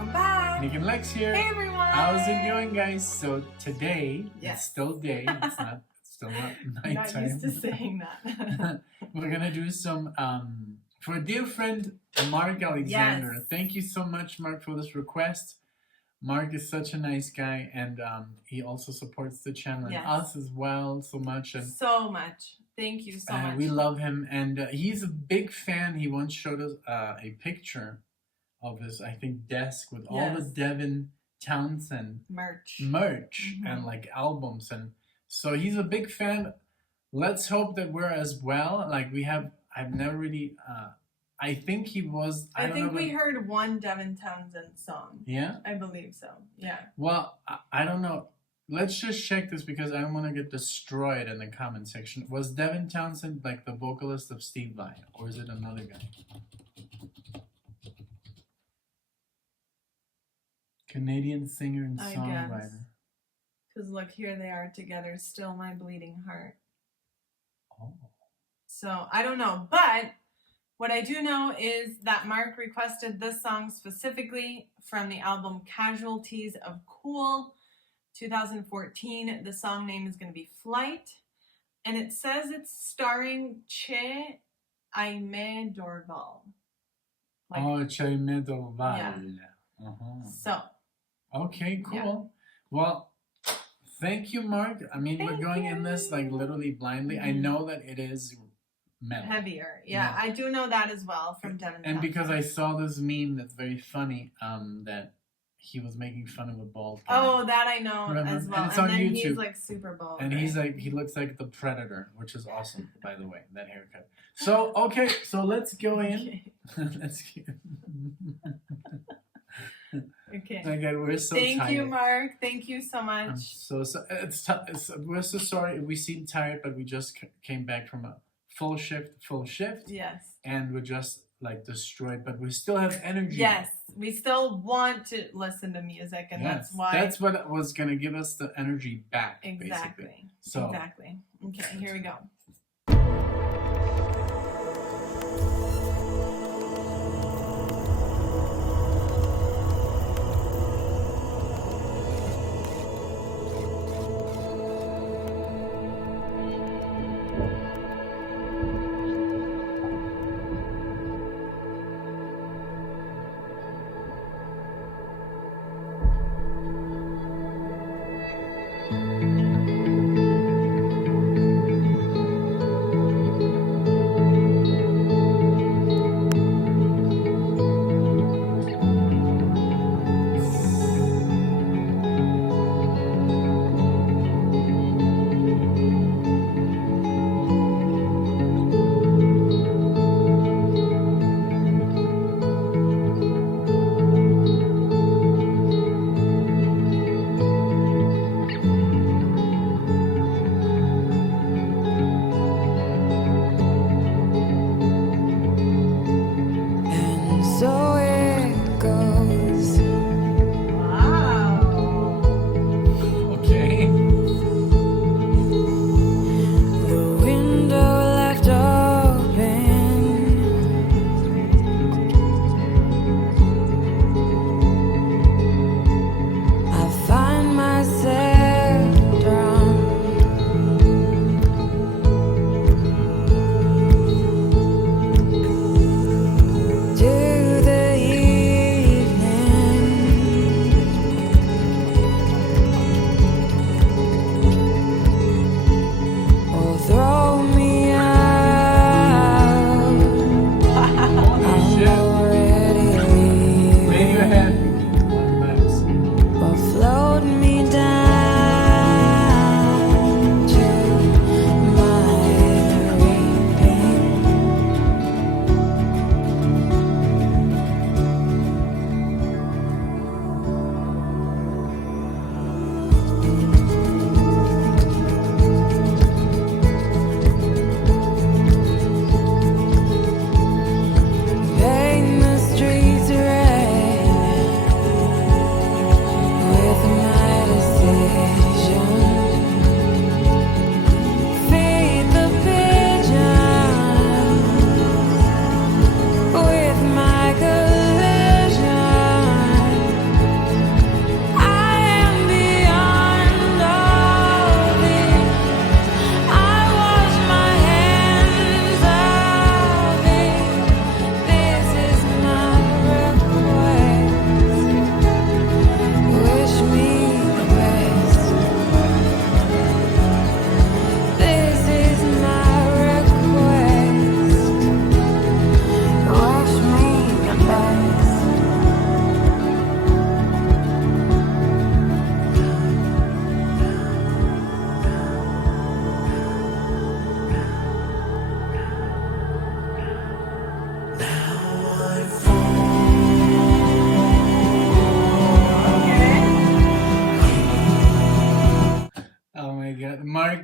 Welcome back. NicknLex here. Hey everyone. How's it going, guys? So today, Yes. it's still day. It's still not I'm nighttime. not used to saying that. We're gonna do some for a dear friend, Mark Alexander. Yes. Thank you so much, Mark, for this request. Mark is such a nice guy, and he also supports the channel and Yes. us as well so much. And So much. Thank you so much. we love him, and he's a big fan. He once showed us a picture of his, I think, desk with all the Yes. DEVIN Townsend merch. and like albums, and so he's a big fan. Let's hope that we're as well. Like I've never really I think he was. I don't think know, we heard one Devin Townsend song. Yeah, I believe so. Yeah. well, I don't know. Let's just check this because I don't want to get destroyed in the comment section. Was Devin Townsend like the vocalist of Steve Vai, or is it another guy? Canadian singer and I songwriter. guess. Because look, here they are together. Still my bleeding heart. Oh. So I don't know, but what I do know is that Mark requested this song specifically from the album Casualties of Cool 2014. The song name is going to be Flight, and it says it's starring Aimee Dorval. Aimee Dorval. Yeah. Uh-huh. So. Okay, cool. Yeah. Well, thank you, Mark. I mean, we're going in this like literally blindly. I know that it is metal. Heavier. Yeah, I do know that as well from Devin. And because I saw this meme that's very funny, that he was making fun of a bald guy. Oh, that I know as well. And it's on then YouTube. he's like super bald. And he's like, he looks like the Predator, which is awesome, by the way, that haircut. So, okay, so let's go in. Let's get... Okay. Again, we're so Thank tired. you, Mark. Thank you so much. I'm so we're so sorry. We seem tired, but we just came back from a full shift. Yes. And we're just like destroyed, but we still have energy. Yes, we still want to listen to music, and that's why. That's what was gonna give us the energy back. Exactly. Basically. So. Exactly. Okay, here we go.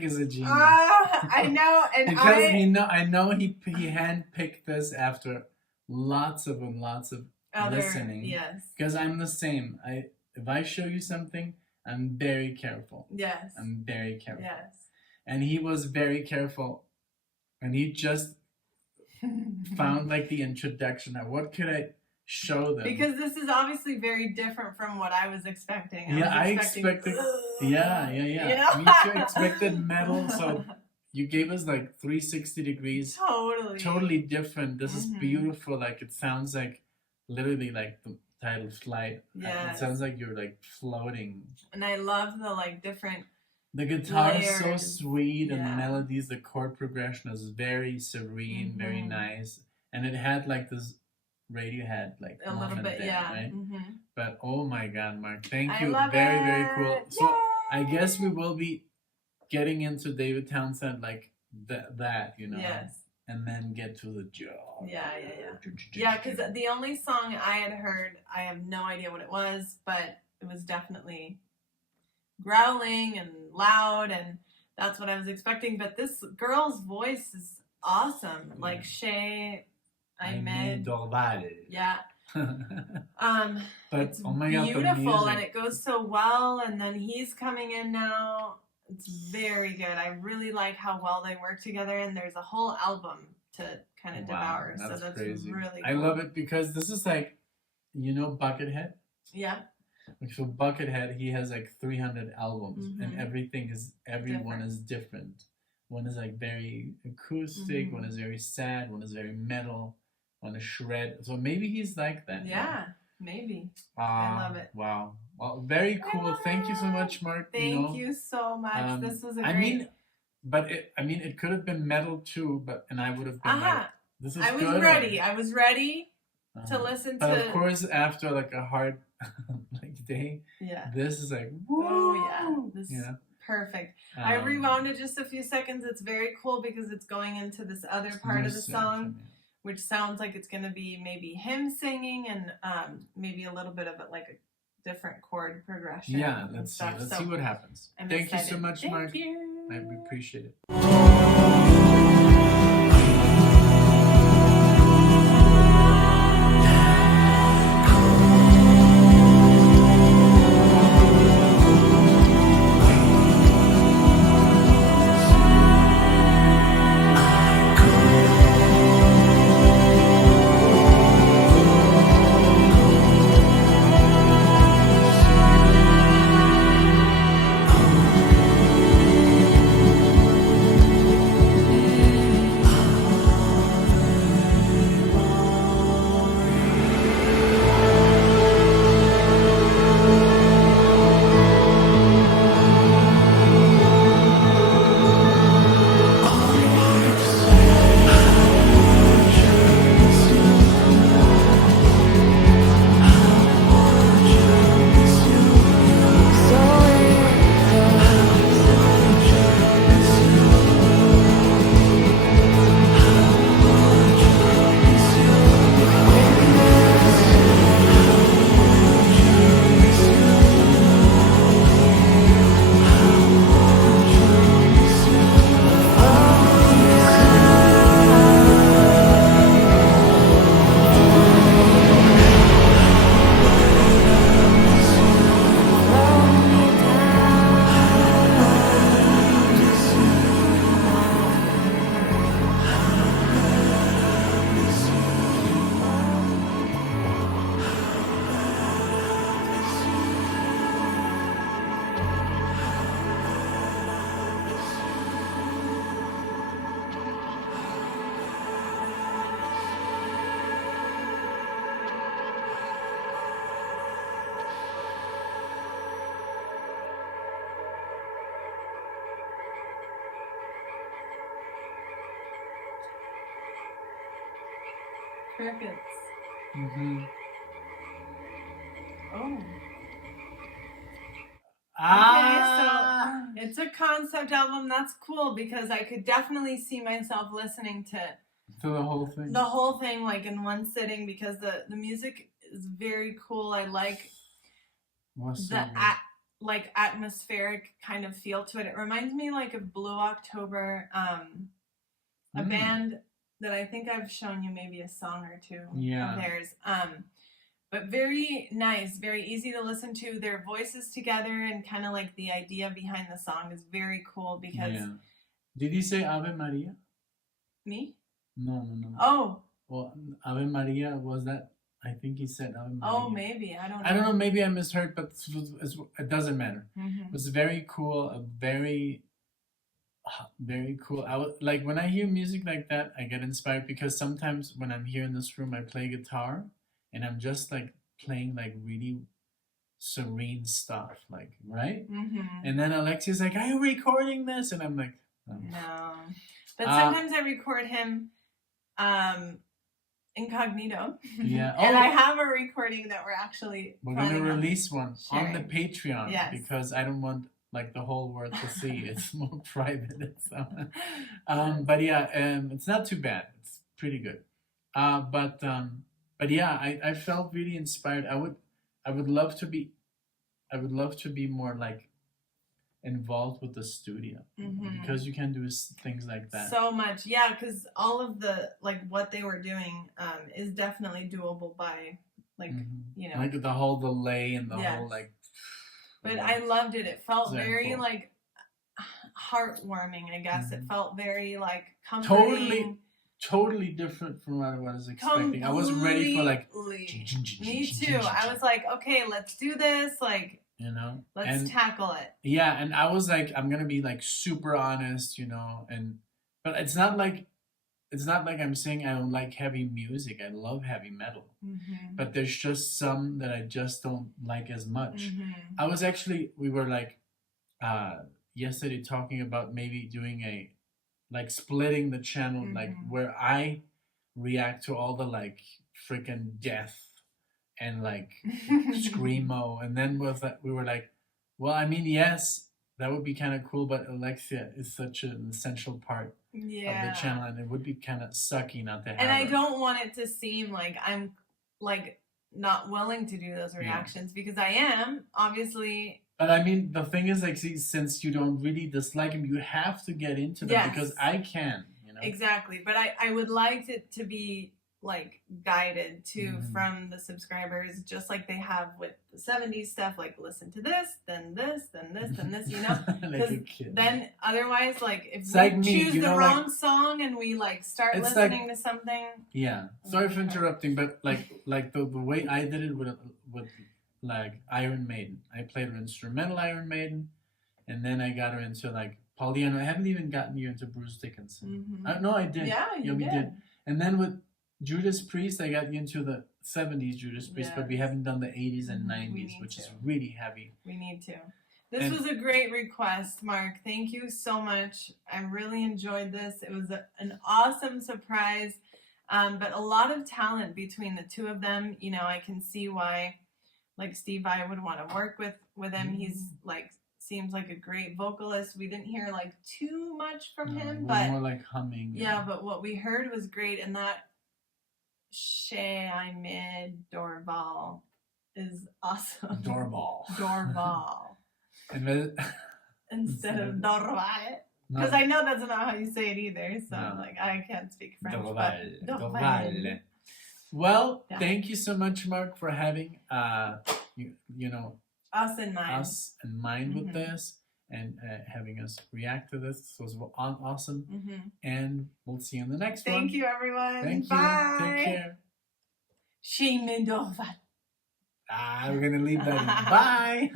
is a genius. I know, and because I know he handpicked this after lots of listening. Yes. Because I'm the same. If I show you something, I'm very careful. Yes. I'm very careful. Yes. And he was very careful, and he just found like the introduction. Now, what could I show them? Because this is obviously very different from what I was expecting. I expected. Yeah. You know? Me too. Expected metal. So you gave us like 360 degrees. Totally different. This is beautiful. Like it sounds like literally like the title Flight. Yeah. It sounds like you're like floating. And I love the like different. The guitar is so layers. sweet, and the melodies, the chord progression is very serene, very nice, and it had like this Radiohead like a little bit, there, yeah. right? But oh my God, Mark, thank I you, love very cool. it. So Yay! I guess we will be getting into David Townsend like that, you know, Yes. and then get to the job. Yeah. Yeah, because the only song I had heard, I have no idea what it was, but it was definitely growling and loud, and that's what I was expecting. But this girl's voice is awesome. Like Aimee Dorval. Yeah. But it's oh my God, beautiful, and it goes so well. And then he's coming in now. It's very good. I really like how well they work together, and there's a whole album to kind of devour. That's so that's crazy. really cool. I love it because this is like, you know, Buckethead. Yeah. So Buckethead, he has like 300 albums, and everyone is different. One is like very acoustic, one is very sad, one is very metal, one is shred. So maybe he's like that. Yeah, maybe. I love it. Wow. Well, very cool. Thank you so much, Mark. Thank you so much. This was a great. It could have been metal too, and I would have been like, this is good. I was ready to listen to. But of course, after like a hard day, this is like, woo! Oh yeah, this is perfect. I rewound it just a few seconds. It's very cool because it's going into this other part of the song, which sounds like it's going to be maybe him singing and maybe a little bit of it like a different chord progression. Yeah, let's see. Let's see what happens. Thank you so much, Mark. Thank you. I appreciate it. Crickets. Oh. Okay, so it's a concept album. That's cool because I could definitely see myself listening to the whole thing. The whole thing, like in one sitting, because the music is very cool. I like like atmospheric kind of feel to it. It reminds me like of Blue October, a band that I think I've shown you maybe a song or two of theirs. But very nice, very easy to listen to. Their voices together and kind of like the idea behind the song is very cool because... Yeah. Did he say Ave Maria? Me? No. Oh. Well, Ave Maria, was that? I think he said Ave Maria. Oh, maybe. I don't know. I don't know. Maybe I misheard, but it doesn't matter. Mm-hmm. It was very cool. Very cool. Like when I hear music like that, I get inspired because sometimes when I'm here in this room, I play guitar and I'm just like playing like really serene stuff, like, right? Mm-hmm. And then Alexia's like, "Are you recording this?" And I'm like, "Oh." No. But sometimes I record him incognito. Yeah. And I have a recording that we're going to release one on the Patreon. Yes. Because I don't want like the whole world to see. It's more private. So. But yeah, it's not too bad. It's pretty good. But yeah, I felt really inspired. I would love to be more like involved with the studio, because you can do things like that so much. Yeah, because all of the like what they were doing is definitely doable by like you know, like the whole delay and the whole like. But I loved it. It felt Exactly. very like heartwarming, I guess. It felt very like comforting. Totally different from what I was expecting. I wasn't ready for like. Me too. I was like, okay, let's do this. Like, you know, let's tackle it. Yeah, and I was like, I'm gonna be like super honest, you know, but it's not like I'm saying I don't like heavy music. I love heavy metal, but there's just some that I just don't like as much. We were like yesterday talking about maybe doing like splitting the channel, like where I react to all the like freaking death and like screamo, and then we were like, well, I mean, yes, that would be kind of cool, but Alexia is such an essential part of the channel, and it would be kind of sucky not to have and I her. don't want it to seem like I'm like not willing to do those reactions, because I am, obviously. But I mean, the thing is, like, see, since you don't really dislike him, you have to get into them, because I can, you know. Exactly, but I would like it to be like guided to from the subscribers, just like they have with the 70s stuff, like listen to this, then this, then this, then this, you know. Because then otherwise, like if we choose the wrong song and we like start listening to something. Yeah, sorry for interrupting, but like the way I did it with like Iron Maiden, I played her instrumental Iron Maiden, and then I got her into like Pollyanna. I haven't even gotten you into Bruce Dickinson. No, I did. Yeah, we did. And then with Judas Priest, I got you into the 70s Judas Priest, but we haven't done the 80s and 90s, which is really heavy. We need to. This was a great request, Mark. Thank you so much. I really enjoyed this. It was an awesome surprise, but a lot of talent between the two of them. You know, I can see why, like, Steve Vai would want to work with him. He's like, seems like a great vocalist. We didn't hear like too much from him, but more like humming. Yeah, but what we heard was great, and that Aimee Dorval is awesome. Dorval. Instead of Dorval. Because I know that's not how you say it either. So like I can't speak French. Dorval. Well, thank you so much, Mark, for having you know, us in mind with this, and having us react to this. This was awesome. And we'll see you in the next one. Thank you, everyone. Thank Bye. you. Take care. Aimee Dorval. We're going to leave that in. Bye.